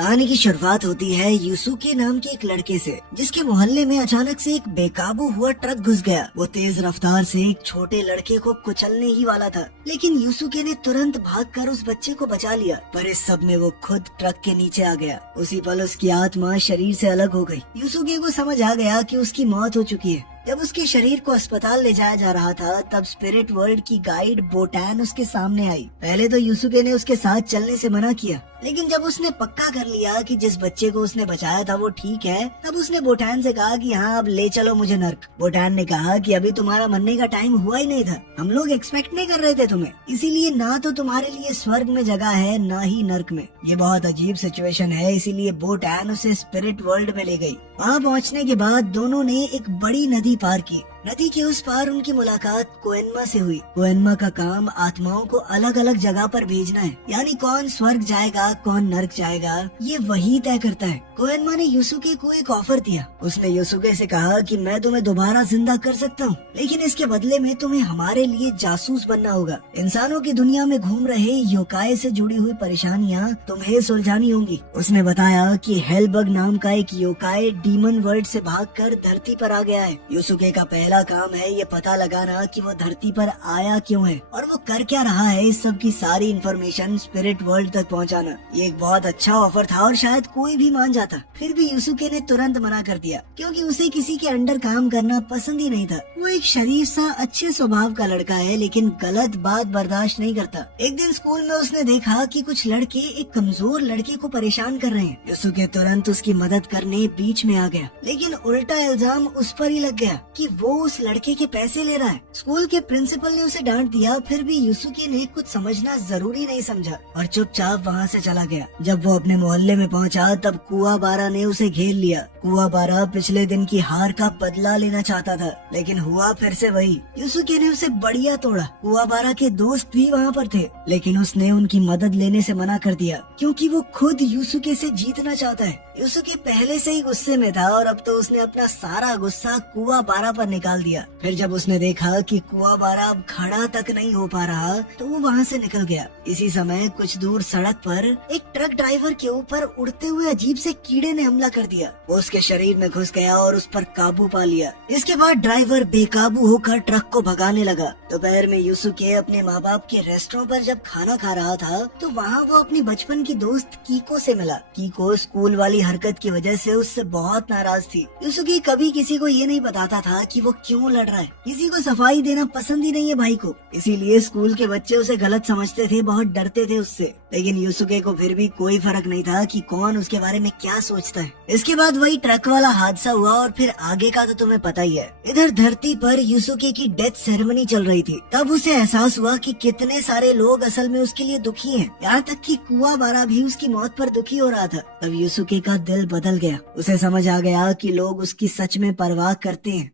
कहानी की शुरुआत होती है यूसुके नाम के एक लड़के से, जिसके मोहल्ले में अचानक से एक बेकाबू हुआ ट्रक घुस गया। वो तेज रफ्तार से एक छोटे लड़के को कुचलने ही वाला था, लेकिन यूसुके ने तुरंत भागकर उस बच्चे को बचा लिया। पर इस सब में वो खुद ट्रक के नीचे आ गया। उसी पल उसकी आत्मा शरीर से अलग हो गई। यूसुके को समझ आ गया कि उसकी मौत हो चुकी है। जब उसके शरीर को अस्पताल ले जाया जा रहा था, तब स्पिरिट वर्ल्ड की गाइड बोटान उसके सामने आई। पहले तो यूसुके ने उसके साथ चलने से मना किया, लेकिन जब उसने पक्का कर लिया कि जिस बच्चे को उसने बचाया था वो ठीक है, तब उसने बोटान से कहा कि हाँ, अब ले चलो मुझे नर्क। बोटान ने कहा कि अभी तुम्हारा मरने का टाइम हुआ ही नहीं था, हम लोग एक्सपेक्ट नहीं कर रहे थे तुम्हें, इसीलिए ना तो तुम्हारे लिए स्वर्ग में जगह है ना ही नर्क में। ये बहुत अजीब सिचुएशन है, इसीलिए बोटान उसे स्पिरिट वर्ल्ड में ले गई। वहाँ पहुँचने के बाद दोनों ने एक बड़ी नदी पार की। नदी के उस पार उनकी मुलाकात कोएनमा से हुई। कोएनमा का काम आत्माओं को अलग अलग जगह पर भेजना है, यानी कौन स्वर्ग जाएगा कौन नर्क जाएगा ये वही तय करता है। कोएनमा ने यूसुके को एक ऑफर दिया। उसने यूसुके से कहा कि मैं तुम्हें दोबारा जिंदा कर सकता हूँ, लेकिन इसके बदले में तुम्हें हमारे लिए जासूस बनना होगा। इंसानों की दुनिया में घूम रहे योकाई से जुड़ी हुई परेशानियाँ तुम्हें सुलझानी होंगी। उसने बताया कि हेलबग नाम का एक योकाई डीमन वर्ल्ड से भागकर धरती पर आ गया है। यूसुके का पहला काम है ये पता लगाना कि वो धरती पर आया क्यों है और वो कर क्या रहा है। इस सब की सारी इन्फॉर्मेशन स्पिरिट वर्ल्ड तक पहुंचाना। ये एक बहुत अच्छा ऑफर था और शायद कोई भी मान जाता। फिर भी यूसुके ने तुरंत मना कर दिया, क्योंकि उसे किसी के अंडर काम करना पसंद ही नहीं था। वो एक शरीफ सा अच्छे स्वभाव का लड़का है, लेकिन गलत बात बर्दाश्त नहीं करता। एक दिन स्कूल में उसने देखा कि कुछ लड़के एक कमजोर लड़के को परेशान कर रहे हैं। यूसुके तुरंत उसकी मदद करने बीच में आ गया, लेकिन उल्टा इल्जाम उस पर ही लग गया कि वो उस लड़के के पैसे ले रहा है। स्कूल के प्रिंसिपल ने उसे डांट दिया, फिर भी यूसुके ने कुछ समझना जरूरी नहीं समझा और चुपचाप वहाँ से चला गया। जब वो अपने मोहल्ले में पहुँचा, तब कुआबारा ने उसे घेर लिया। कुआबारा पिछले दिन की हार का बदला लेना चाहता था, लेकिन हुआ फिर से वही। यूसुके ने उसे बढ़िया तोड़ा। कुआबारा के दोस्त भी वहाँ पर थे, लेकिन उसने उनकी मदद लेने से मना कर दिया, क्योंकि वो खुद यूसुके से जीतना चाहता है। यूसुके पहले से ही गुस्से में था और अब तो उसने अपना सारा गुस्सा कुआबारा पर निकाल दिया। फिर जब उसने देखा कि कुआबारा अब खड़ा तक नहीं हो पा रहा, तो वो वहाँ से निकल गया। इसी समय कुछ दूर सड़क पर एक ट्रक ड्राइवर के ऊपर उड़ते हुए अजीब से कीड़े ने हमला कर दिया। वो उसके शरीर में घुस गया और उस पर काबू पा लिया। इसके बाद ड्राइवर बेकाबू होकर ट्रक को भगाने लगा। दोपहर में यूसुके अपने माँ बाप के रेस्टोरेंट पर जब खाना खा रहा था, तो वहाँ वो अपनी बचपन की दोस्त कीको से मिला। कीको स्कूल वाली हरकत की वजह से उससे बहुत नाराज थी। यूसुके कभी किसी को ये नहीं बताता था कि वो क्यों लड़ रहा है। किसी को सफाई देना पसंद ही नहीं है भाई को, इसीलिए स्कूल के बच्चे उसे गलत समझते थे, बहुत डरते थे उससे। लेकिन यूसुके को फिर भी कोई फर्क नहीं था कि कौन उसके बारे में क्या सोचता है। इसके बाद वही ट्रक वाला हादसा हुआ और फिर आगे का तो तुम्हें पता ही है। इधर धरती पर यूसुके की डेथ सेरेमनी चल रही थी। तब उसे एहसास हुआ कि कितने सारे लोग असल में उसके लिए दुखी हैं। यहाँ तक कि कुआबारा भी उसकी मौत पर दुखी हो रहा था। तब यूसुके का दिल बदल गया। उसे समझ आ गया कि लोग उसकी सच में परवाह करते हैं।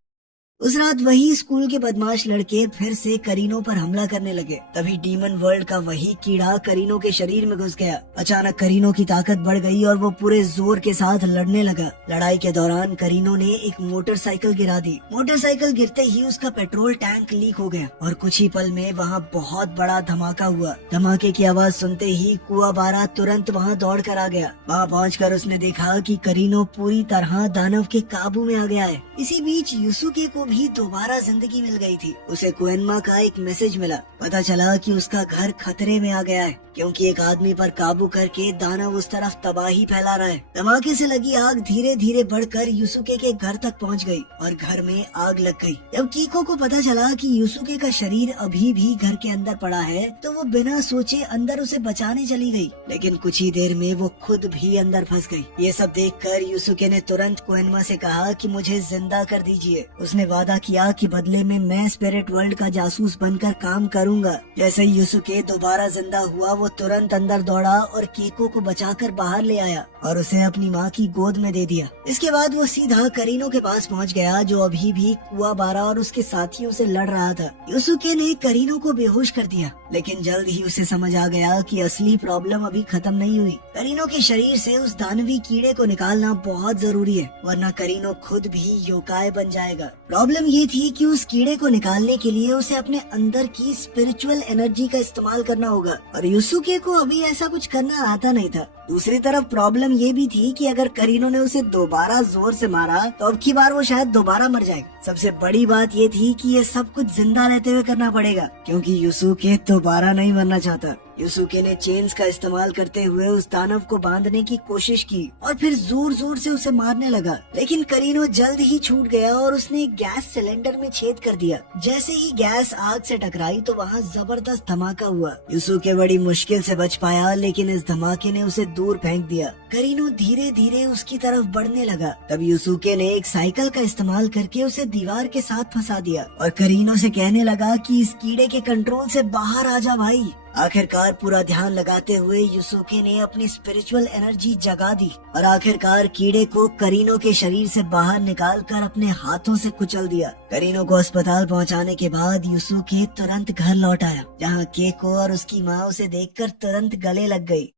उस रात वही स्कूल के बदमाश लड़के फिर से करीनो पर हमला करने लगे। तभी डीमन वर्ल्ड का वही कीड़ा करीनो के शरीर में घुस गया। अचानक करीनो की ताकत बढ़ गई और वो पूरे जोर के साथ लड़ने लगा। लड़ाई के दौरान करीनो ने एक मोटरसाइकिल गिरा दी। मोटरसाइकिल गिरते ही उसका पेट्रोल टैंक लीक हो गया और कुछ ही पल में वहाँ बहुत बड़ा धमाका हुआ। धमाके की आवाज सुनते ही कुआबारा तुरंत वहाँ दौड़ कर आ गया। वहाँ पहुँचकर उसने देखा कि करीनो पूरी तरह दानव के काबू में आ गया है। इसी बीच यूसुके को भी दोबारा जिंदगी मिल गई थी। उसे कोएनमा का एक मैसेज मिला। पता चला कि उसका घर खतरे में आ गया है, क्योंकि एक आदमी पर काबू करके दानव उस तरफ तबाही फैला रहा है। धमाके से लगी आग धीरे धीरे बढ़कर यूसुके के घर तक पहुंच गई और घर में आग लग गई। जब कीको को पता चला कि यूसुके का शरीर अभी भी घर के अंदर पड़ा है, तो वो बिना सोचे अंदर उसे बचाने चली गई, लेकिन कुछ ही देर में वो खुद भी अंदर फंस गई। ये सब देखकर यूसुके ने तुरंत कोएनमा से कहा कि मुझे जिंदा कर दीजिए। उसने वादा किया कि बदले में मैं स्पिरिट वर्ल्ड का जासूस बनकर काम करूंगा। जैसे ही यूसुके दोबारा जिंदा हुआ, वो तुरंत अंदर दौड़ा और कीको को बचाकर बाहर ले आया और उसे अपनी माँ की गोद में दे दिया। इसके बाद वो सीधा करीनो के पास पहुँच गया, जो अभी भी कुआबारा और उसके साथियों से लड़ रहा था। यूसुके ने करीनो को बेहोश कर दिया, लेकिन जल्द ही उसे समझ आ गया कि असली प्रॉब्लम अभी खत्म नहीं हुई। करीनो के शरीर से उस दानवी कीड़े को निकालना बहुत जरूरी है, वरना करीनो खुद भी योकाई बन जाएगा। प्रॉब्लम ये थी कि उस कीड़े को निकालने के लिए उसे अपने अंदर की स्पिरिचुअल एनर्जी का इस्तेमाल करना होगा, और यूसुके को अभी ऐसा कुछ करना आता नहीं था। दूसरी तरफ प्रॉब्लम ये भी थी कि अगर करीनो ने उसे दोबारा जोर से मारा तो अब की बार वो शायद दोबारा मर जाएगा। सबसे बड़ी बात ये थी कि ये सब कुछ जिंदा रहते हुए करना पड़ेगा, क्योंकि यूसुके दोबारा नहीं मरना चाहता। यूसुके ने चेन्स का इस्तेमाल करते हुए उस दानव को बांधने की कोशिश की और फिर जोर जोर से उसे मारने लगा, लेकिन करीनो जल्द ही छूट गया और उसने एक गैस सिलेंडर में छेद कर दिया। जैसे ही गैस आग से टकराई तो वहाँ जबरदस्त धमाका हुआ। यूसुके बड़ी मुश्किल से बच पाया, लेकिन इस धमाके ने उसे दूर फेंक दिया। करीनो धीरे धीरे उसकी तरफ बढ़ने लगा। तब यूसुके ने एक साइकिल का इस्तेमाल करके उसे दीवार के साथ फंसा दिया और करीनो से कहने लगा कि इस कीड़े के कंट्रोल से बाहर आ जा भाई। आखिरकार पूरा ध्यान लगाते हुए यूसुके ने अपनी स्पिरिचुअल एनर्जी जगा दी और आखिरकार कीड़े को करीनो के शरीर से बाहर निकालकर अपने हाथों से कुचल दिया। करीनो को अस्पताल पहुंचाने के बाद यूसुके तुरंत घर लौट आया, जहां केको और उसकी माँ उसे देखकर तुरंत गले लग गई।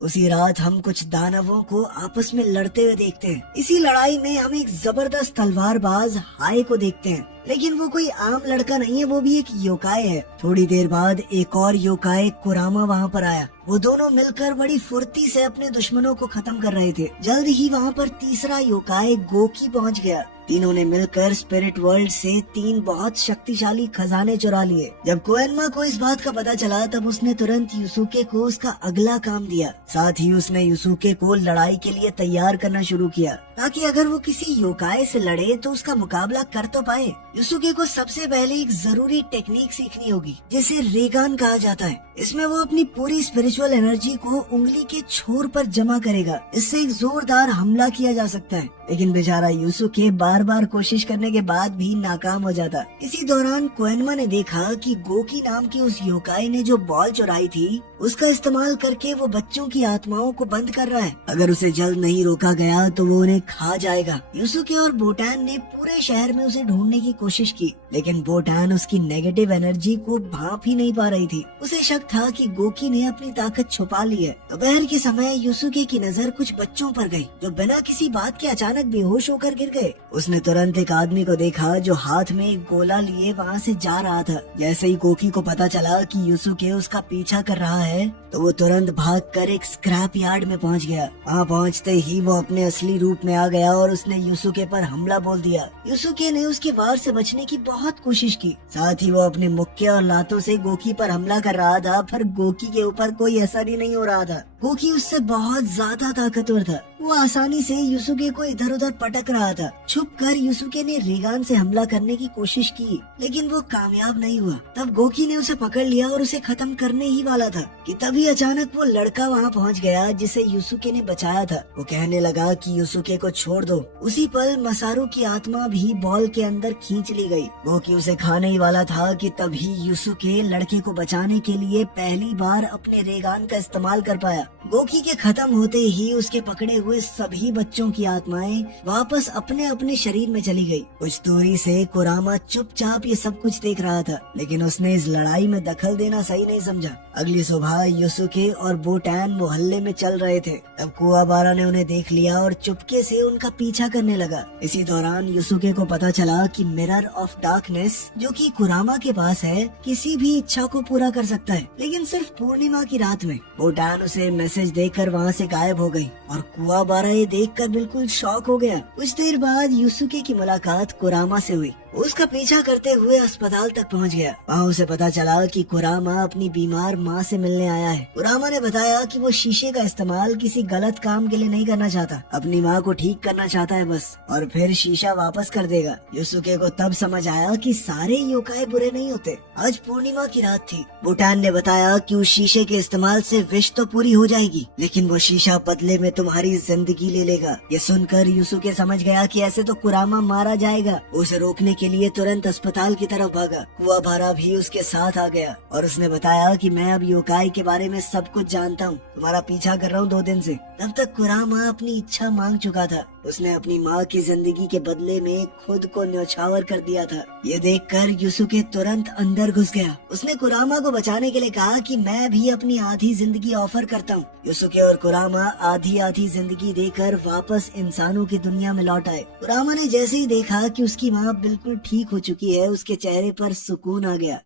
उसी रात हम कुछ दानवों को आपस में लड़ते हुए देखते हैं। इसी लड़ाई में हम एक जबरदस्त तलवारबाज हाय को देखते हैं, लेकिन वो कोई आम लड़का नहीं है, वो भी एक योकाई है। थोड़ी देर बाद एक और योकाई कुरामा वहाँ पर आया। वो दोनों मिलकर बड़ी फुर्ती से अपने दुश्मनों को खत्म कर रहे थे। जल्द ही वहाँ पर तीसरा योकाई गोकी पहुँच गया। तीनों ने मिलकर स्पिरिट वर्ल्ड से 3 बहुत शक्तिशाली खजाने चुरा लिए। जब कोएनमा को इस बात का पता चला तब उसने तुरंत यूसुके को उसका अगला काम दिया। साथ ही उसने यूसुके को लड़ाई के लिए तैयार करना शुरू किया, ताकि अगर वो किसी योकाई से लड़े तो उसका मुकाबला कर तो पाए। यूसुके को सबसे पहले एक जरूरी टेक्निक सीखनी होगी, जिसे रेगान कहा जाता है। इसमें वो अपनी पूरी स्पिरिचुअल एनर्जी को उंगली के छोर पर जमा करेगा। इससे एक जोरदार हमला किया जा सकता है, लेकिन बेचारा यूसुके बार बार कोशिश करने के बाद भी नाकाम हो जाता। इसी दौरान कोएनमा ने देखा कि गोकी नाम की उस योकाई ने जो बॉल चुराई थी, उसका इस्तेमाल करके वो बच्चों की आत्माओं को बंद कर रहा है। अगर उसे जल्द नहीं रोका गया तो वो उन्हें खा जाएगा। यूसुके और बोटान ने पूरे शहर में उसे ढूंढने की कोशिश की, लेकिन बोटान उसकी नेगेटिव एनर्जी को भांप ही नहीं पा रही थी। उसे शक था कि गोकी ने अपनी ताकत छुपा ली है। दोपहर के समय यूसुके की नजर कुछ बच्चों पर गई, जो बिना किसी बात के अचानक बेहोश होकर गिर गए। उसने तुरंत एक आदमी को देखा जो हाथ में एक गोला लिए वहाँ से जा रहा था। जैसे ही गोकी को पता चला कि यूसुके उसका पीछा कर रहा है, तो वो तुरंत भागकर एक स्क्रैप यार्ड में पहुंच गया। वहाँ पहुंचते ही वो अपने असली रूप में आ गया और उसने यूसुके पर हमला बोल दिया। यूसुके ने उसके वार से बचने की बहुत कोशिश की। साथ ही वो अपने मुक्के और लातों से गोकी पर हमला कर रहा था, पर गोकी के ऊपर कोई असर ही नहीं हो रहा था। गोकी उससे बहुत ज्यादा ताकतवर था। वो आसानी से यूसुके को इधर उधर पटक रहा था। छुपकर यूसुके ने रेगान से हमला करने की कोशिश की, लेकिन वो कामयाब नहीं हुआ। तब गोकी ने उसे पकड़ लिया और उसे खत्म करने ही वाला था कि तभी अचानक वो लड़का वहाँ पहुँच गया जिसे यूसुके ने बचाया था। वो कहने लगा कि यूसुके को छोड़ दो। उसी पल मसारू की आत्मा भी बॉल के अंदर खींच ली गई। गोकी उसे खाने ही वाला था कि तभी यूसुके लड़के को बचाने के लिए पहली बार अपने रेगान का इस्तेमाल कर पाया। गोकी के खत्म होते ही उसके पकड़े हुए सभी बच्चों की आत्माएं वापस अपने अपने शरीर में चली गई। कुछ दूरी से कुरामा चुपचाप ये सब कुछ देख रहा था, लेकिन उसने इस लड़ाई में दखल देना सही नहीं समझा। अगली सुबह यूसुके और बोटान मोहल्ले में चल रहे थे। तब कुआबारा ने उन्हें देख लिया और चुपके से उनका पीछा करने लगा। इसी दौरान यूसुके को पता चला कि मिरर ऑफ डार्कनेस, जो कि कुरामा के पास है, किसी भी इच्छा को पूरा कर सकता है, लेकिन सिर्फ पूर्णिमा की रात में। बोटान उसे मैसेज देकर वहाँ से गायब हो गई और कुआबारा ये देखकर बिल्कुल शॉक हो गया। कुछ देर बाद यूसुके की मुलाकात कुरामा से हुई। उसका पीछा करते हुए अस्पताल तक पहुंच गया। वहाँ उसे पता चला कि कुरामा अपनी बीमार माँ से मिलने आया है। कुरामा ने बताया कि वो शीशे का इस्तेमाल किसी गलत काम के लिए नहीं करना चाहता, अपनी माँ को ठीक करना चाहता है बस, और फिर शीशा वापस कर देगा। यूसुके को तब समझ आया कि सारे योकाई बुरे नहीं होते। आज पूर्णिमा की रात थी। बोटान ने बताया कि उस शीशे के इस्तेमाल से विश तो पूरी हो जाएगी, लेकिन वो शीशा बदले में तुम्हारी जिंदगी ले लेगा। ये सुनकर यूसुके समझ गया कि ऐसे तो कुरामा मारा जाएगा। उसे रोकने के लिए तुरंत अस्पताल की तरफ भागा। कुआबारा भी उसके साथ आ गया और उसने बताया कि मैं अब योकाई के बारे में सब कुछ जानता हूँ, तुम्हारा पीछा कर रहा हूँ 2 दिन से। तब तक कुरामा अपनी इच्छा मांग चुका था। उसने अपनी माँ की जिंदगी के बदले में खुद को न्यौछावर कर दिया था। ये देखकर यूसुके तुरंत अंदर घुस गया। उसने कुरामा को बचाने के लिए कहा कि मैं भी अपनी आधी जिंदगी ऑफर करता हूँ। यूसुके और कुरामा आधी आधी जिंदगी देकर वापस इंसानों की दुनिया में लौट आए। कुरामा ने जैसे ही देखा कि उसकी माँ बिल्कुल ठीक हो चुकी है, उसके चेहरे पर सुकून आ गया।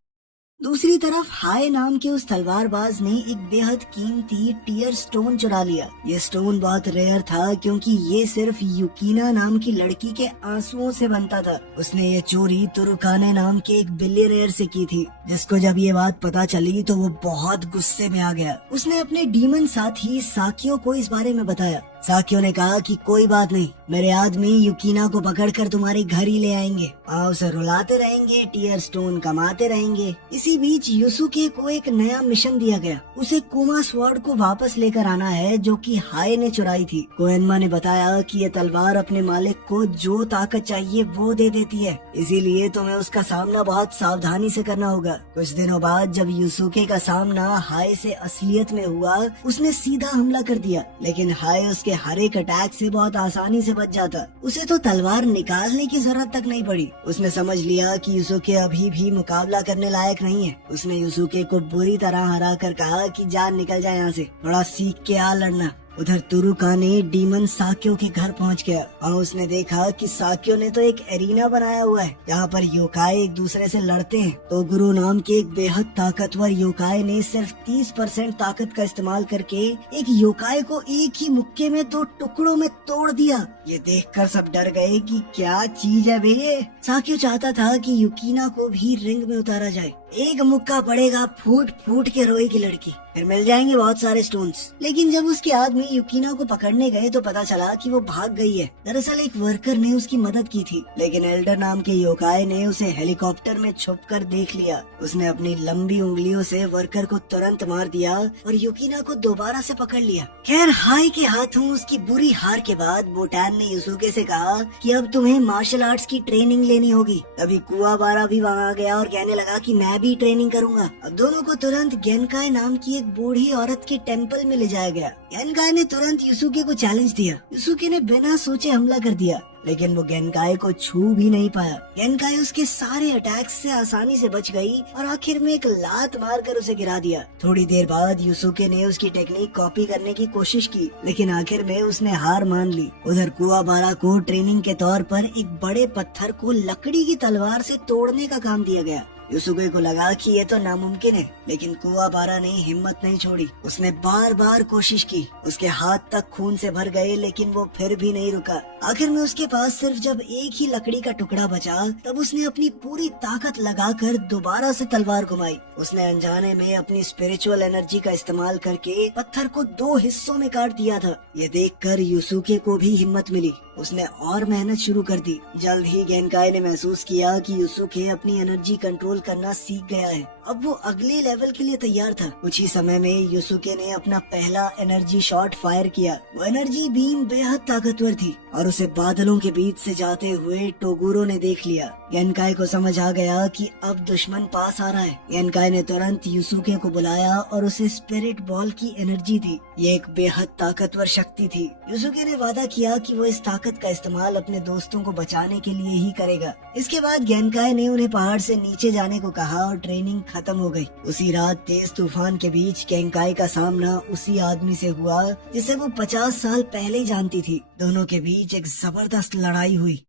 दूसरी तरफ हाय नाम के उस तलवारबाज ने एक बेहद कीमती टीयर स्टोन चुरा लिया। ये स्टोन बहुत रेयर था क्योंकि ये सिर्फ युकीना नाम की लड़की के आंसुओं से बनता था। उसने ये चोरी तुरुकाने नाम के एक बिलियनियर से की थी, जिसको जब ये बात पता चली तो वो बहुत गुस्से में आ गया। उसने अपने डीमन साथी साकियो को इस बारे में बताया। साकियो ने कहा कि कोई बात नहीं, मेरे आदमी युकीना को पकड़कर तुम्हारे घर ही ले आएंगे, वहाँ उसे रुलाते रहेंगे, टीयर स्टोन कमाते रहेंगे। इसी बीच युसुके को एक नया मिशन दिया गया। उसे कुमा स्वॉर्ड को वापस लेकर आना है जो कि हाय ने चुराई थी। कोएनमा ने बताया कि ये तलवार अपने मालिक को जो ताकत चाहिए वो दे देती है, इसीलिए तुम्हें उसका सामना बहुत सावधानी से करना होगा। कुछ दिनों बाद जब युसुके का सामना हाय से असलियत में हुआ, उसने सीधा हमला कर दिया, लेकिन हाय उसके हर एक अटैक से बहुत आसानी से बच जाता। उसे तो तलवार निकालने की जरूरत तक नहीं पड़ी। उसने समझ लिया कि युसुके अभी भी मुकाबला करने लायक नहीं है। उसने युसुके को बुरी तरह हरा कर कहा कि जान निकल जाए यहाँ से, थोड़ा सीख के आ लड़ना। उधर तुरुकाने डीमन साकियो के घर पहुंच गया और उसने देखा कि साकियो ने तो एक एरिना बनाया हुआ है जहाँ पर योकाई एक दूसरे से लड़ते हैं। तो गुरु नाम के एक बेहद ताकतवर योकाई ने सिर्फ 30% ताकत का इस्तेमाल करके एक योकाई को एक ही मुक्के में 2 टुकड़ों में तोड़ दिया। ये देखकर सब डर गए कि क्या चीज है बे। साकियो चाहता था कि युकीना को भी रिंग में उतारा जाए। एक मुक्का पड़ेगा, फूट फूट के रोएगी लड़की, फिर मिल जाएंगे बहुत सारे स्टोन्स। लेकिन जब उसके आदमी युकीना को पकड़ने गए तो पता चला कि वो भाग गई है। दरअसल एक वर्कर ने उसकी मदद की थी, लेकिन एल्डर नाम के योकाई ने उसे हेलीकॉप्टर में छुपकर देख लिया। उसने अपनी लंबी उंगलियों से वर्कर को तुरंत मार दिया और युकीना को दोबारा से पकड़ लिया। खैर हाय के हाथों उसकी बुरी हार के बाद बोटान ने युसुके से कहा कि अब तुम्हें मार्शल आर्ट्स की ट्रेनिंग लेनी होगी। तभी कुआबारा भी वहाँ आ गया और कहने लगा कि मैं भी ट्रेनिंग करूंगा। अब दोनों को तुरंत गेनकाई नाम की एक बूढ़ी औरत के टेम्पल में ले जाया गया। गेनकाई ने तुरंत युसुके को चैलेंज दिया। युसुके ने बिना सोचे हमला कर दिया, लेकिन वो गेनकाई को छू भी नहीं पाया। गेनकाई उसके सारे अटैक्स से आसानी से बच गई और आखिर में एक लात मारकर उसे गिरा दिया। थोड़ी देर बाद युसुके ने उसकी टेक्निक कॉपी करने की कोशिश की, लेकिन आखिर में उसने हार मान ली। उधर कुआबारा को ट्रेनिंग के तौर पर एक बड़े पत्थर को लकड़ी की तलवार से तोड़ने का काम दिया गया। युसुके को लगा कि ये तो नामुमकिन है, लेकिन कुआबारा ने हिम्मत नहीं छोड़ी। उसने बार बार कोशिश की, उसके हाथ तक खून से भर गए, लेकिन वो फिर भी नहीं रुका। आखिर में उसके पास सिर्फ जब एक ही लकड़ी का टुकड़ा बचा, तब उसने अपनी पूरी ताकत लगाकर दोबारा से तलवार घुमाई। उसने अनजाने में अपनी स्पिरिचुअल एनर्जी का इस्तेमाल करके पत्थर को 2 हिस्सों में काट दिया था। ये देखकर युसुके को भी हिम्मत मिली। उसने और मेहनत शुरू कर दी। जल्द ही गेनकाई ने महसूस किया कि युसुके अपनी एनर्जी कंट्रोल करना सीख गया है। अब वो अगले लेवल के लिए तैयार था। कुछ ही समय में युसुके ने अपना पहला एनर्जी शॉट फायर किया। वो एनर्जी बीम बेहद ताकतवर थी और उसे बादलों के बीच से जाते हुए टोगुरो ने देख लिया। गेनकाई को समझ आ गया कि अब दुश्मन पास आ रहा है। गेनकाई ने तुरंत युसुके को बुलाया और उसे स्पिरिट बॉल की एनर्जी दी। ये एक बेहद ताकतवर शक्ति थी। युसुके ने वादा किया कि वो इस ताकत का इस्तेमाल अपने दोस्तों को बचाने के लिए ही करेगा। इसके बाद गेनकाई ने उन्हें पहाड़ से नीचे जाने को कहा और ट्रेनिंग खत्म हो गई। उसी रात तेज तूफान के बीच गेनकाई का सामना उसी आदमी से हुआ जिसे वो 50 साल पहले जानती थी। दोनों के बीच एक जबरदस्त लड़ाई हुई।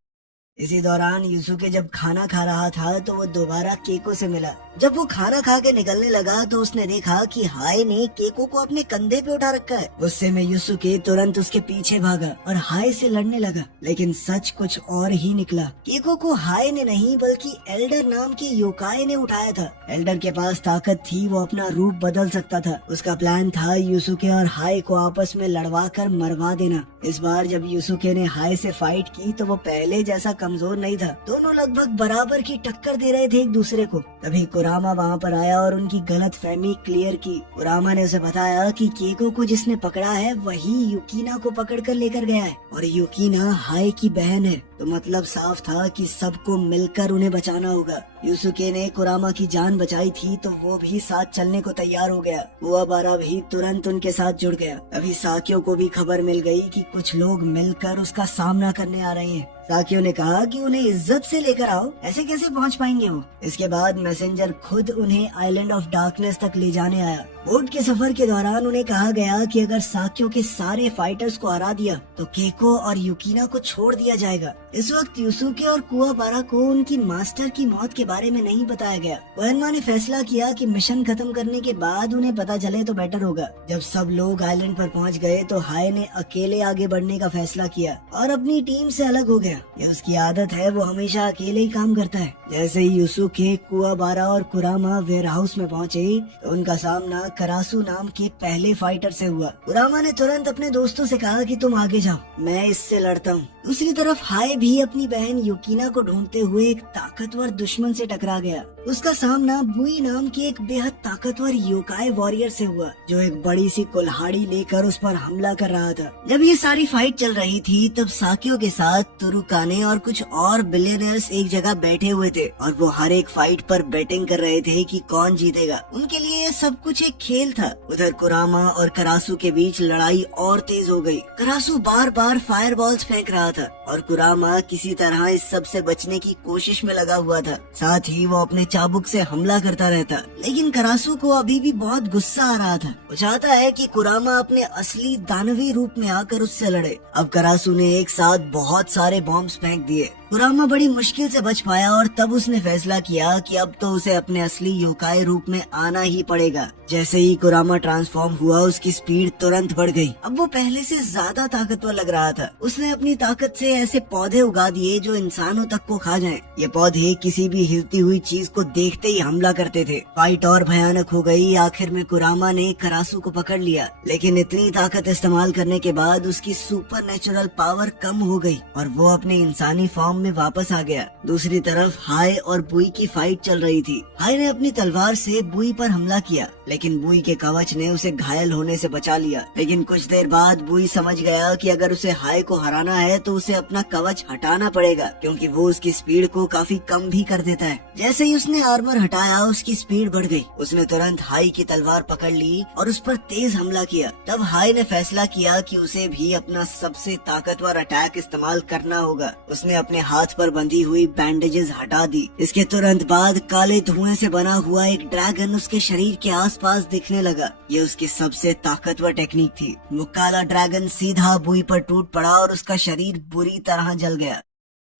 इसी दौरान युसुके जब खाना खा रहा था तो वो दोबारा केको से मिला। जब वो खाना खा के निकलने लगा तो उसने देखा कि हाय ने केको को अपने कंधे पे उठा रखा है। गुस्से में युसुके तुरंत उसके पीछे भागा और हाय से लड़ने लगा, लेकिन सच कुछ और ही निकला। केको को हाय ने नहीं बल्कि एल्डर नाम के योकाई ने उठाया था। एल्डर के पास ताकत थी, वो अपना रूप बदल सकता था। उसका प्लान था युसुके और हाय को आपस में लड़वा कर मरवा देना। इस बार जब युसुके ने हाय से फाइट की तो वो पहले जैसा कमजोर नहीं था। दोनों लगभग बराबर की टक्कर दे रहे थे एक दूसरे को। तभी कुरामा वहाँ पर आया और उनकी गलत फहमी क्लियर की। कुरामा ने उसे बताया कि केको को जिसने पकड़ा है वही युकीना को पकड़ कर लेकर गया है और युकीना हाय की बहन है। तो मतलब साफ था कि सबको मिलकर उन्हें बचाना होगा। युसुके ने कुरामा की जान बचाई थी तो वो भी साथ चलने को तैयार हो गया। कुआबारा भी तुरंत उनके साथ जुड़ गया। अभी साकियो को भी खबर मिल गई कि कुछ लोग मिलकर उसका सामना करने आ रहे हैं। साकियो ने कहा कि उन्हें इज्जत से लेकर आओ, ऐसे कैसे पहुंच पाएंगे वो। इसके बाद मैसेंजर खुद उन्हें आइलैंड ऑफ डार्कनेस तक ले जाने आया। बोट के सफर के दौरान उन्हें कहा गया कि अगर साक्यो के सारे फाइटर्स को हरा दिया तो केको और युकिना को छोड़ दिया जाएगा। इस वक्त यूसुके और कुवाबारा को उनकी मास्टर की मौत के बारे में नहीं बताया गया। कोहेनमा ने फैसला किया कि मिशन खत्म करने के बाद उन्हें पता चले तो बेटर होगा। जब सब लोग आइलैंड पर पहुंच गए तो हाय ने अकेले आगे बढ़ने का फैसला किया और अपनी टीम से अलग हो गया। ये उसकी आदत है, वो हमेशा अकेले ही काम करता है। जैसे ही यूसुके, कुवाबारा और कुरामा वेयर हाउस में पहुँचे तो उनका सामना करासु नाम के पहले फाइटर से हुआ। कुरामा ने तुरंत अपने दोस्तों से कहा कि तुम आगे जाओ, मैं इससे लड़ता हूँ। दूसरी तरफ हाय भी अपनी बहन युकिना को ढूंढते हुए एक ताकतवर दुश्मन से टकरा गया। उसका सामना बुई नाम के एक बेहद ताकतवर योकाई वॉरियर से हुआ जो एक बड़ी सी कुल्हाड़ी लेकर उस पर हमला कर रहा था। जब ये सारी फाइट चल रही थी तब साकियो के साथ तुरुकाने और कुछ और बिलियनर्स एक जगह बैठे हुए थे और वो हर एक फाइट पर बेटिंग कर रहे थे कि कौन जीतेगा। उनके लिए ये सब कुछ एक खेल था। उधर कुरामा और करासु के बीच लड़ाई और तेज हो गई। करासु बार बार फायर बॉल्स फेंक रहा था और कुरामा किसी तरह इस सब से बचने की कोशिश में लगा हुआ था। साथ ही वो अपने चाबुक से हमला करता रहता, लेकिन करासु को अभी भी बहुत गुस्सा आ रहा था। वो चाहता है कि कुरामा अपने असली दानवी रूप में आकर उससे लड़े। अब करासु ने एक साथ बहुत सारे बॉम्ब्स फेंक दिए। कुरामा बड़ी मुश्किल से बच पाया और तब उसने फैसला किया कि अब तो उसे अपने असली योकाई रूप में आना ही पड़ेगा। जैसे ही कुरामा ट्रांसफॉर्म हुआ उसकी स्पीड तुरंत बढ़ गई। अब वो पहले से ज्यादा ताकतवर लग रहा था। उसने अपनी ताकत से ऐसे पौधे उगा दिए जो इंसानों तक को खा जाएं। ये पौधे किसी भी हिलती हुई चीज को देखते ही हमला करते थे। फाइट और भयानक हो गई। आखिर में कुरामा ने करासु को पकड़ लिया, लेकिन इतनी ताकत इस्तेमाल करने के बाद उसकी सुपर नेचुरल पावर कम हो गई और वो अपने इंसानी फॉर्म में वापस आ गया। दूसरी तरफ हाय और बुई की फाइट चल रही थी। हाय ने अपनी तलवार से बुई पर हमला किया, लेकिन बुई के कवच ने उसे घायल होने से बचा लिया। लेकिन कुछ देर बाद बुई समझ गया कि अगर उसे हाय को हराना है तो उसे अपना कवच हटाना पड़ेगा, क्योंकि वो उसकी स्पीड को काफी कम भी कर देता है। जैसे ही उसने आर्मर हटाया उसकी स्पीड बढ़ गई। उसने तुरंत हाय की तलवार पकड़ ली और उस पर तेज हमला किया। तब हाय ने फैसला किया कि उसे भी अपना सबसे ताकतवर अटैक इस्तेमाल करना होगा। उसने अपने हाथ पर बंधी हुई बैंडेजेस हटा दी। इसके तुरंत बाद काले धुएं से बना हुआ एक ड्रैगन उसके शरीर के आसपास दिखने लगा। ये उसकी सबसे ताकतवर टेक्निक थी। वो काला ड्रैगन सीधा बुई पर टूट पड़ा और उसका शरीर बुरी तरह जल गया।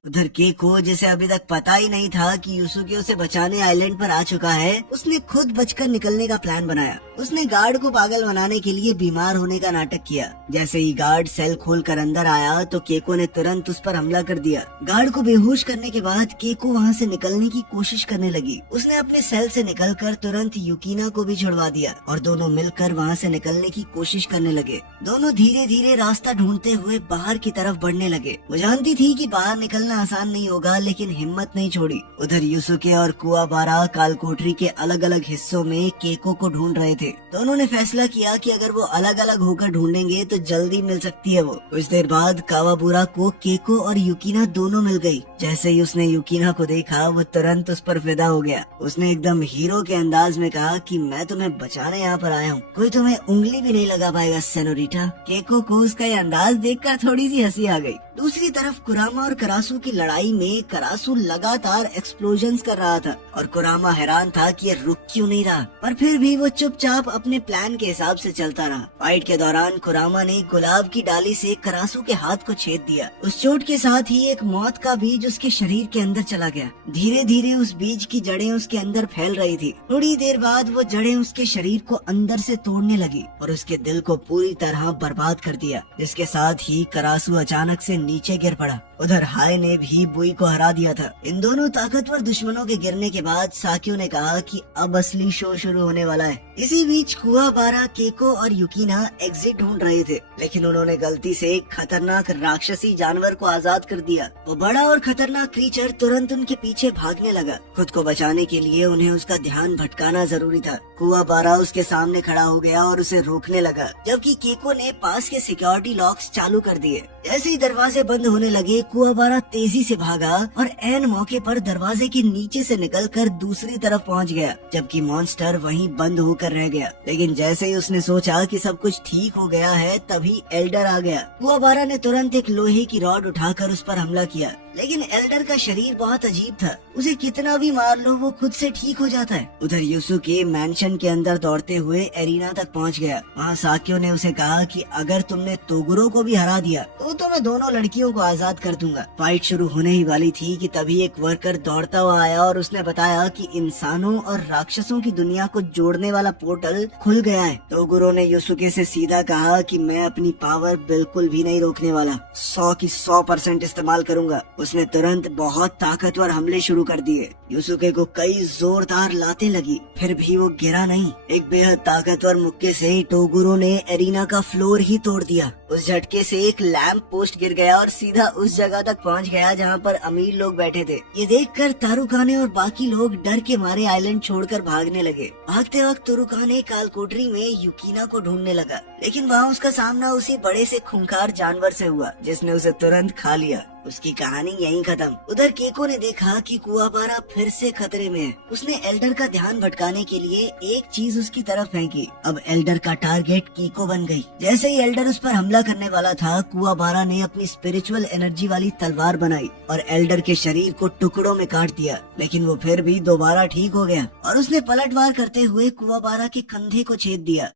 उधर केको, जिसे अभी तक पता ही नहीं था कि यूसुके उसे बचाने आइलैंड पर आ चुका है, उसने खुद बचकर निकलने का प्लान बनाया। उसने गार्ड को पागल बनाने के लिए बीमार होने का नाटक किया। जैसे ही गार्ड सेल खोलकर अंदर आया तो केको ने तुरंत उस पर हमला कर दिया। गार्ड को बेहोश करने के बाद केको वहाँ से निकलने की कोशिश करने लगी। उसने अपने सेल से निकलकर तुरंत युकिना को भी छुड़वा दिया और दोनों मिलकर वहाँ से निकलने की कोशिश करने लगे। दोनों धीरे धीरे रास्ता ढूंढते हुए बाहर की तरफ बढ़ने लगे। वो जानती थी कि बाहर निकलना आसान नहीं होगा, लेकिन हिम्मत नहीं छोड़ी। उधर यूसुके और कुवाबारा कालकोठरी के अलग अलग हिस्सों में केको को ढूंढ रहे थे। दोनों ने फैसला किया कि अगर वो अलग अलग होकर ढूंढेंगे तो जल्दी मिल सकती है वो। कुछ देर बाद कावाबुरा को केको और युकिना दोनों मिल गई। जैसे ही उसने युकिना को देखा वो तुरंत उस पर फिदा हो गया। उसने एकदम हीरो के अंदाज में कहा कि मैं तुम्हें बचाने यहाँ पर आया हूँ, कोई तुम्हें उंगली भी नहीं लगा पाएगा सेनोरिटा। केको को उसका ये अंदाज देखकर थोड़ी सी हंसी आ गई। दूसरी तरफ कुरामा और करासु की लड़ाई में करासु लगातार एक्सप्लोजन्स कर रहा था और कुरामा हैरान था कि ये रुक क्यों नहीं रहा, पर फिर भी वो चुपचाप अपने प्लान के हिसाब से चलता रहा। फाइट के दौरान कुरामा ने गुलाब की डाली से करासु के हाथ को छेद दिया। उस चोट के साथ ही एक मौत का बीज उसके शरीर के अंदर चला गया। धीरे धीरे उस बीज की जड़ें उसके अंदर फैल रही थी। थोड़ी देर बाद वो जड़ें उसके शरीर को अंदर से तोड़ने लगी और उसके दिल को पूरी तरह बर्बाद कर दिया, जिसके साथ ही करासु अचानक से नीचे गिर पड़ा। उधर हाय ने भी बुई को हरा दिया था। इन दोनों ताकतवर दुश्मनों के गिरने के बाद साकियो ने कहा कि अब असली शो शुरू होने वाला है। इसी बीच कुवाबारा, केको और युकिना एग्जिट ढूंढ रहे थे, लेकिन उन्होंने गलती से एक खतरनाक राक्षसी जानवर को आजाद कर दिया। वो बड़ा और खतरनाक क्रीचर तुरंत उनके पीछे भागने लगा। खुद को बचाने के लिए उन्हें उसका ध्यान भटकाना जरूरी था। कुवाबारा उसके सामने खड़ा हो गया और उसे रोकने लगा, जबकि केको ने पास के सिक्योरिटी लॉक्स चालू कर दिए। जैसे ही दरवाजे बंद होने लगे कुवाबारा तेजी से भागा और ऐन मौके पर दरवाजे के नीचे से निकलकर दूसरी तरफ पहुंच गया, जबकि मॉन्स्टर वहीं बंद होकर रह गया। लेकिन जैसे ही उसने सोचा कि सब कुछ ठीक हो गया है, तभी एल्डर आ गया। कुवाबारा ने तुरंत एक लोहे की रॉड उठाकर उस पर हमला किया, लेकिन एल्डर का शरीर बहुत अजीब था, उसे कितना भी मार लो वो खुद से ठीक हो जाता है। उधर यूसुके मैंशन के अंदर दौड़ते हुए एरिना तक पहुंच गया। वहाँ साकियो ने उसे कहा कि अगर तुमने तोगुरो को भी हरा दिया तो मैं दोनों लड़कियों को आजाद कर दूंगा। फाइट शुरू होने ही वाली थी कि तभी एक वर्कर दौड़ता हुआ आया और उसने बताया कि इंसानों और राक्षसों की दुनिया को जोड़ने वाला पोर्टल खुल गया है। तोगुरो ने यूसुके से सीधा कहा कि मैं अपनी पावर बिल्कुल भी नहीं रोकने वाला, 100 की 100% इस्तेमाल करूंगा। उसने तुरंत बहुत ताकतवर हमले शुरू कर दिए। यूसुके को कई जोरदार लातें लगी, फिर भी वो गिरा नहीं। एक बेहद ताकतवर मुक्के से टोगुरो ने एरिना का फ्लोर ही तोड़ दिया। उस झटके से एक लैंप पोस्ट गिर गया और सीधा उस जगह तक पहुंच गया जहां पर अमीर लोग बैठे थे। ये देखकर तारुकाने और बाकी लोग डर के मारे आइलैंड छोड़कर भागने लगे। भागते वक्त तारुकाने कालकोटरी में युकीना को ढूंढने लगा, लेकिन वहाँ उसका सामना उसी बड़े से खूंखार जानवर से हुआ जिसने उसे तुरंत खा लिया। उसकी कहानी यहीं खत्म। उधर केको ने देखा कि कुआबारा फिर से खतरे में है। उसने एल्डर का ध्यान भटकाने के लिए एक चीज उसकी तरफ फेंकी। अब एल्डर का टारगेट कीको बन गई। जैसे ही एल्डर उस पर हमला करने वाला था, कुआबारा ने अपनी स्पिरिचुअल एनर्जी वाली तलवार बनाई और एल्डर के शरीर को टुकड़ों में काट दिया। लेकिन वो फिर भी दोबारा ठीक हो गया और उसने पलटवार करते हुए कुआबारा के कंधे को छेद दिया।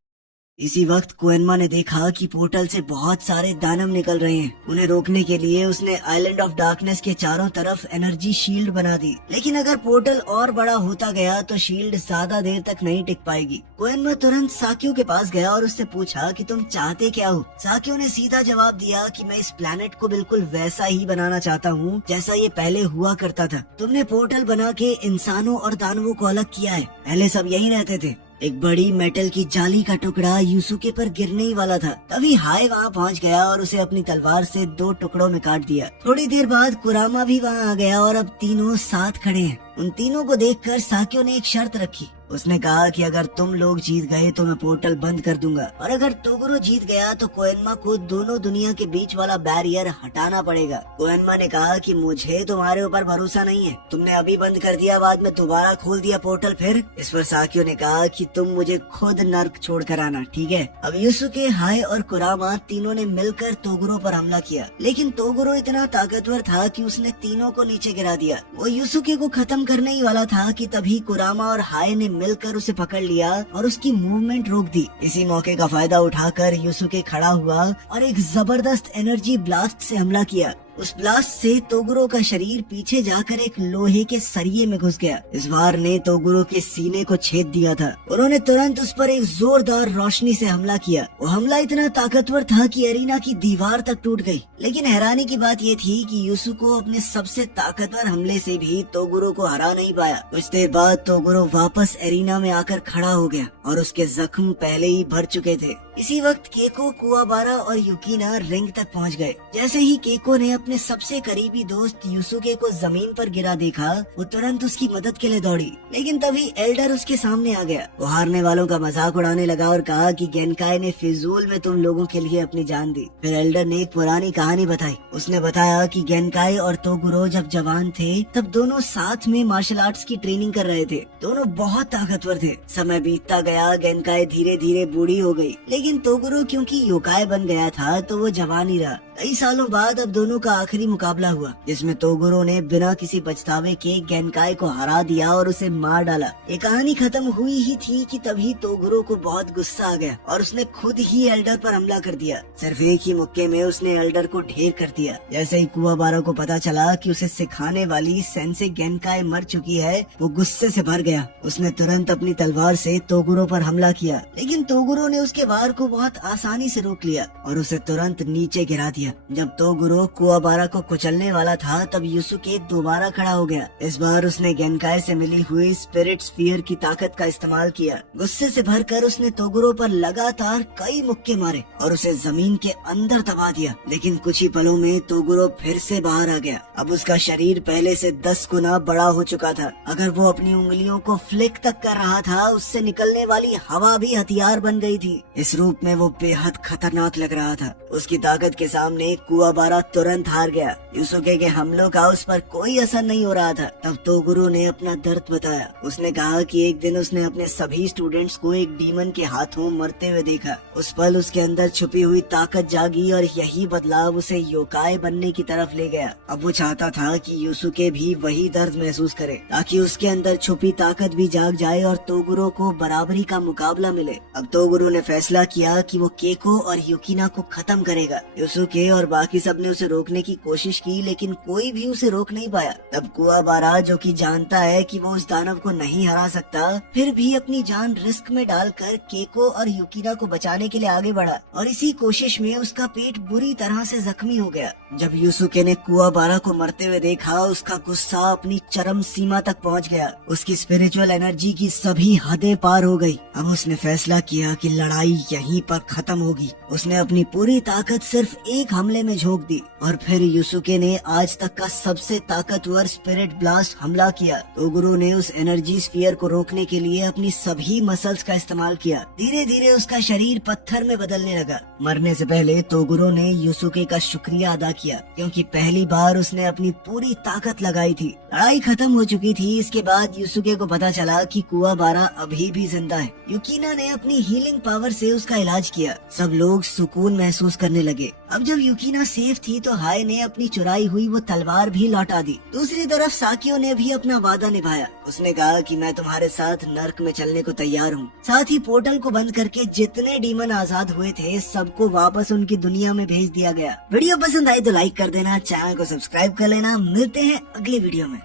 इसी वक्त कोएनमा ने देखा कि पोर्टल से बहुत सारे दानव निकल रहे हैं। उन्हें रोकने के लिए उसने आइलैंड ऑफ डार्कनेस के चारों तरफ एनर्जी शील्ड बना दी। लेकिन अगर पोर्टल और बड़ा होता गया तो शील्ड ज्यादा देर तक नहीं टिक पाएगी। कोएनमा तुरंत साकियो के पास गया और उससे पूछा कि तुम चाहते क्या हो। साकियो ने सीधा जवाब दिया कि मैं इस प्लेनेट को बिल्कुल वैसा ही बनाना चाहता हूँ जैसा ये पहले हुआ करता था। तुमने पोर्टल बना के इंसानों और दानवों को अलग किया है, पहले सब यही रहते थे। एक बड़ी मेटल की जाली का टुकड़ा यूसुके पर गिरने ही वाला था, तभी हाय वहाँ पहुँच गया और उसे अपनी तलवार से 2 टुकड़ों में काट दिया। थोड़ी देर बाद कुरामा भी वहाँ आ गया और अब तीनों साथ खड़े हैं। उन तीनों को देखकर साकियो ने एक शर्त रखी। उसने कहा कि अगर तुम लोग जीत गए तो मैं पोर्टल बंद कर दूंगा, और अगर तोगुरो जीत गया तो कोएनमा को दोनों दुनिया के बीच वाला बैरियर हटाना पड़ेगा। कोएनमा ने कहा कि मुझे तुम्हारे ऊपर भरोसा नहीं है, तुमने अभी बंद कर दिया, बाद में दोबारा खोल दिया पोर्टल फिर। इस पर साकियो ने कहा कि तुम मुझे खुद नर्क छोड़ कर आना, ठीक है। अब यूसुके, हाय और कुरामा तीनों ने मिलकर तोगुरो पर हमला किया, लेकिन तोगुरो इतना ताकतवर था कि उसने तीनों को नीचे गिरा दिया। वो यूसुके को खत्म करने ही वाला था कि तभी कुरामा और हाय ने मिलकर उसे पकड़ लिया और उसकी मूवमेंट रोक दी। इसी मौके का फायदा उठाकर यूसुके खड़ा हुआ और एक जबरदस्त एनर्जी ब्लास्ट से हमला किया। उस ब्लास्ट से तोगुरो का शरीर पीछे जाकर एक लोहे के सरिये में घुस गया। इस वार ने तोगुरो के सीने को छेद दिया था। उन्होंने तुरंत उस पर एक जोरदार रोशनी से हमला किया। वो हमला इतना ताकतवर था कि एरिना की दीवार तक टूट गई। लेकिन हैरानी की बात ये थी कि यूसुको अपने सबसे ताकतवर हमले से भी तोगुरो को हरा नहीं पाया। कुछ देर बाद तोगुरो वापस एरिना में आकर खड़ा हो गया और उसके जख्म पहले ही भर चुके थे। इसी वक्त केको, कुआबारा और युकीना रिंग तक पहुंच गए। जैसे ही केको ने अपने सबसे करीबी दोस्त यूसुके को जमीन पर गिरा देखा, वो तुरंत उसकी मदद के लिए दौड़ी। लेकिन तभी एल्डर उसके सामने आ गया। वो हारने वालों का मजाक उड़ाने लगा और कहा कि गेनकाई ने फिजूल में तुम लोगों के लिए अपनी जान दी। फिर एल्डर ने एक पुरानी कहानी बताई। उसने बताया कि गेनकाई और तोगुरो जब जवान थे तब दोनों साथ में मार्शल आर्ट्स की ट्रेनिंग कर रहे थे। दोनों बहुत ताकतवर थे। समय बीतता गया, गेनकाई धीरे धीरे बूढ़ी हो गई, लेकिन तोगुरो क्योंकि योकाई बन गया था तो वो जवान ही रहा। कई सालों बाद अब दोनों का आखिरी मुकाबला हुआ, जिसमें तोगुरो ने बिना किसी पछतावे के गेनकाई को हरा दिया और उसे मार डाला। ये कहानी खत्म हुई ही थी कि तभी तोगुरो को बहुत गुस्सा आ गया और उसने खुद ही एल्डर पर हमला कर दिया। सिर्फ एक ही मुक्के में उसने एल्डर को ढेर कर दिया। जैसे ही कुआबारा को पता चला कि उसे सिखाने वाली सेंसे गेनकाई मर चुकी है, वो गुस्से से भर गया। उसने तुरंत अपनी तलवार से तोगुरो पर हमला किया, लेकिन तोगुरो ने उसके वार को बहुत आसानी से रोक लिया और उसे तुरंत नीचे गिरा दिया। जब तोगुरो कुआबारा को कुचलने वाला था तब यूसुके दोबारा खड़ा हो गया। इस बार उसने गेनकाई से मिली हुई स्पिरिट स्फीयर की ताकत का इस्तेमाल किया। गुस्से से भरकर उसने तोगुरो पर लगातार कई मुक्के मारे और उसे जमीन के अंदर दबा दिया। लेकिन कुछ ही पलों में तोगुरो फिर से बाहर आ गया। अब उसका शरीर पहले से 10 गुना बड़ा हो चुका था। अगर वो अपनी उंगलियों को फ्लिक तक कर रहा था, उससे निकलने वाली हवा भी हथियार बन गई थी। इस रूप में वो बेहद खतरनाक लग रहा था। उसकी ताकत के सामने कुआबारा तुरंत हार गया। युसुके के हमलों का उस पर कोई असर नहीं हो रहा था। तब तोगुरु ने अपना दर्द बताया। उसने कहा कि एक दिन उसने अपने सभी स्टूडेंट्स को एक डीमन के हाथों मरते हुए देखा। उस पल उसके अंदर छुपी हुई ताकत जागी और यही बदलाव उसे योकाई बनने की तरफ ले गया। अब वो चाहता था कि युसुके भी वही दर्द महसूस करे ताकि उसके अंदर छुपी ताकत भी जाग जाए और तोगुरो को बराबरी का मुकाबला मिले। अब तोगुरो ने फैसला किया कि वो केको और युकिना को खत्म करेगा। युसुके और बाकी सब ने उसे रोकने की कोशिश की, लेकिन कोई भी उसे रोक नहीं पाया। तब कुआबारा, जो कि जानता है कि वो उस दानव को नहीं हरा सकता, फिर भी अपनी जान रिस्क में डालकर केको और युकिना को बचाने के लिए आगे बढ़ा और इसी कोशिश में उसका पेट बुरी तरह से जख्मी हो गया। जब युसुके ने कुआबारा को मरते हुए देखा, उसका गुस्सा अपनी चरम सीमा तक पहुंच गया। उसकी स्पिरिचुअल एनर्जी की सभी हदें पार हो गई। अब उसने फैसला किया कि लड़ाई यहीं पर खत्म होगी। उसने अपनी पूरी ताकत सिर्फ एक हमले में झोंक दी और फिर युसुके ने आज तक का सबसे ताकतवर स्पिरिट ब्लास्ट हमला किया। तोगुरु ने उस एनर्जी स्फीयर को रोकने के लिए अपनी सभी मसल्स का इस्तेमाल किया। धीरे धीरे उसका शरीर पत्थर में बदलने लगा। मरने से पहले तोगुरु ने युसुके का शुक्रिया अदा किया, क्योंकि पहली बार उसने अपनी पूरी ताकत लगाई थी। लड़ाई खत्म हो चुकी थी। इसके बाद युसुके को पता चला कि कुआबारा अभी भी जिंदा है। युकिना ने अपनी हीलिंग पावर से उसका इलाज किया। सब लोग सुकून महसूस करने लगे। अब जब युकिना सेफ थी तो हाय ने अपनी चुराई हुई वो तलवार भी लौटा दी। दूसरी तरफ साकियो ने भी अपना वादा निभाया। उसने कहा कि मैं तुम्हारे साथ नर्क में चलने को तैयार हूँ। साथ ही पोर्टल को बंद करके जितने डीमन आजाद हुए थे सबको वापस उनकी दुनिया में भेज दिया गया। वीडियो पसंद आई तो लाइक कर देना, चैनल को सब्सक्राइब कर लेना। मिलते हैं अगली वीडियो में।